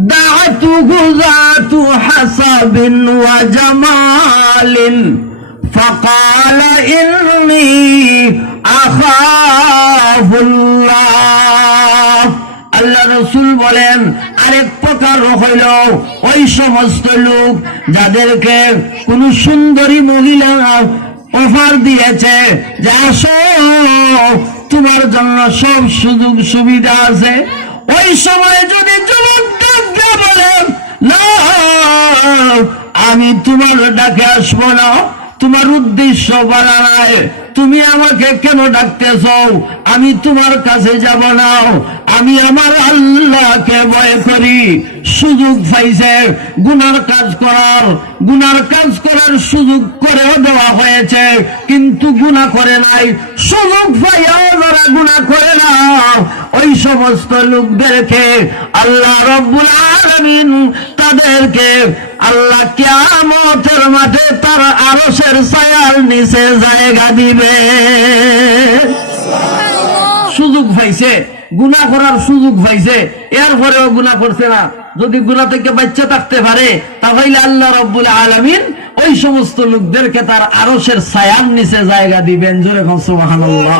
امرأته ذات حسب وجمال فقال إني أخاف الله আল্লাহ রসুল বলেন আরেক প্রকার হইল ওই সমস্ত লোক যাদেরকে কোন সুন্দরী মহিলা অফার দিয়েছে যে আসো তোমার জন্য সব সুযোগ সুবিধা আছে ওই সময় যদি আমি তোমার ডাকে আসব না। তোমার উদ্দেশ্য বলা নাই। তুমি আমাকে কেন ডাকতেছ? আমি তোমার কাছে যাব না। আমি আমার আল্লাহকে ভয় করি। সুযোগ পাইছে। গুনার কাজ করার, গুনার কাজ করার সুযোগ করেও দেওয়া হয়েছে। কিন্তু গুনাহ করে নাই। সুযোগ পাইয়াও যারা গুনাহ করে না, ওই সমস্ত লোকদেরকে আল্লাহ রব্বুল আলামিন তাদেরকে আল্লাহ কিয়ামতের মাঠে তার আরশের ছায়ার নিচে জায়গা দিবে। সুযোগ পাইছে, গুনাহ করার সুযোগ পাইছে, এরপরেও গুনাহ করছে না। যদি গুনাহ থেকে বাচ্চা থাকতে পারে, তাহলে আল্লাহ রব্বুল আলামিন ওই সমস্ত লোকদেরকে তার আরশের ছায়ার নিচে জায়গা দিবেন। জোরে সুবহানাল্লাহ।